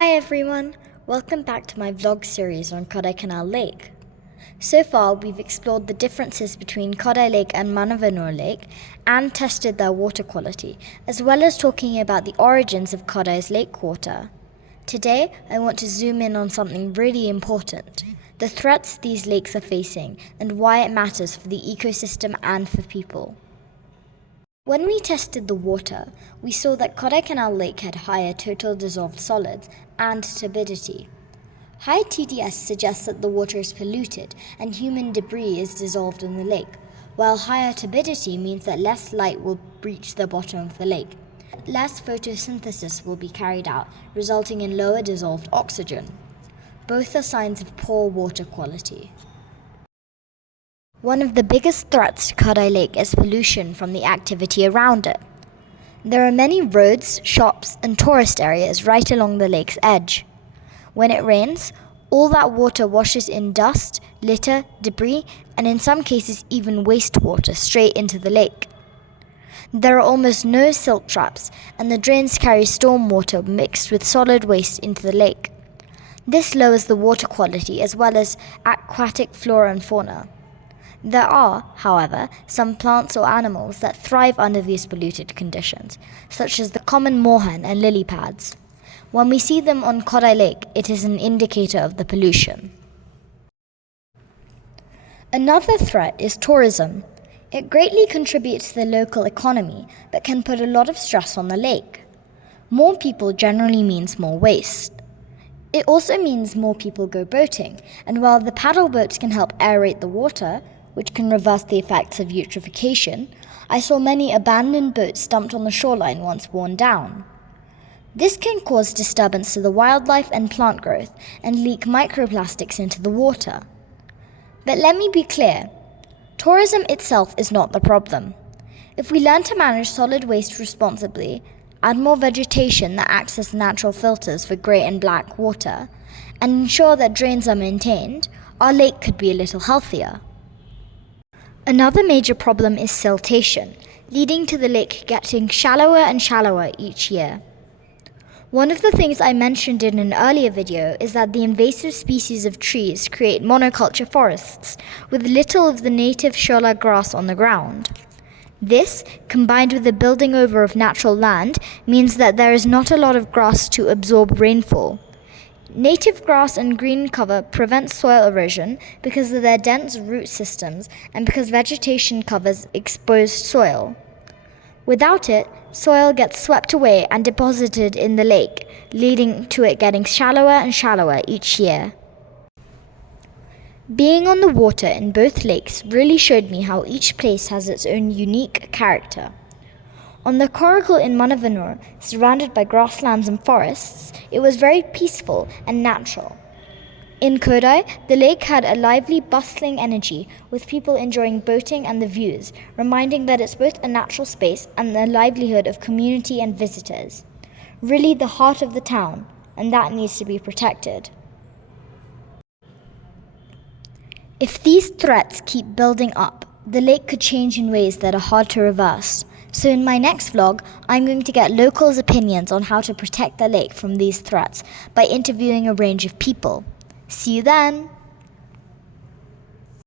Hi everyone, welcome back to my vlog series on Kodaikanal Lake. So far we've explored the differences between Kodai Lake and Manavanur Lake and tested their water quality, as well as talking about the origins of Kodai's lake water. Today I want to zoom in on something really important, the threats these lakes are facing and why it matters for the ecosystem and for people. When we tested the water, we saw that Kodaikanal Lake had higher total dissolved solids and turbidity. High TDS suggests that the water is polluted and human debris is dissolved in the lake, while higher turbidity means that less light will reach the bottom of the lake. Less photosynthesis will be carried out, resulting in lower dissolved oxygen. Both are signs of poor water quality. One of the biggest threats to Kodai Lake is pollution from the activity around it. There are many roads, shops, and tourist areas right along the lake's edge. When it rains, all that water washes in dust, litter, debris, and in some cases even wastewater straight into the lake. There are almost no silt traps, and the drains carry storm water mixed with solid waste into the lake. This lowers the water quality as well as aquatic flora and fauna. There are, however, some plants or animals that thrive under these polluted conditions, such as the common moorhen and lily pads. When we see them on Kodai Lake, it is an indicator of the pollution. Another threat is tourism. It greatly contributes to the local economy, but can put a lot of stress on the lake. More people generally means more waste. It also means more people go boating, and while the paddle boats can help aerate the water, which can reverse the effects of eutrophication, I saw many abandoned boats dumped on the shoreline once worn down. This can cause disturbance to the wildlife and plant growth and leak microplastics into the water. But let me be clear, tourism itself is not the problem. If we learn to manage solid waste responsibly, add more vegetation that acts as natural filters for grey and black water, and ensure that drains are maintained, our lake could be a little healthier. Another major problem is siltation, leading to the lake getting shallower and shallower each year. One of the things I mentioned in an earlier video is that the invasive species of trees create monoculture forests with little of the native shola grass on the ground. This, combined with the building over of natural land, means that there is not a lot of grass to absorb rainfall. Native grass and green cover prevent soil erosion because of their dense root systems and because vegetation covers exposed soil. Without it, soil gets swept away and deposited in the lake, leading to it getting shallower and shallower each year. Being on the water in both lakes really showed me how each place has its own unique character. On the coracle in Manavanur, surrounded by grasslands and forests, it was very peaceful and natural. In Kodai, the lake had a lively, bustling energy, with people enjoying boating and the views, reminding that it's both a natural space and the livelihood of community and visitors. Really the heart of the town, and that needs to be protected. If these threats keep building up, the lake could change in ways that are hard to reverse. So in my next vlog, I'm going to get locals' opinions on how to protect the lake from these threats by interviewing a range of people. See you then!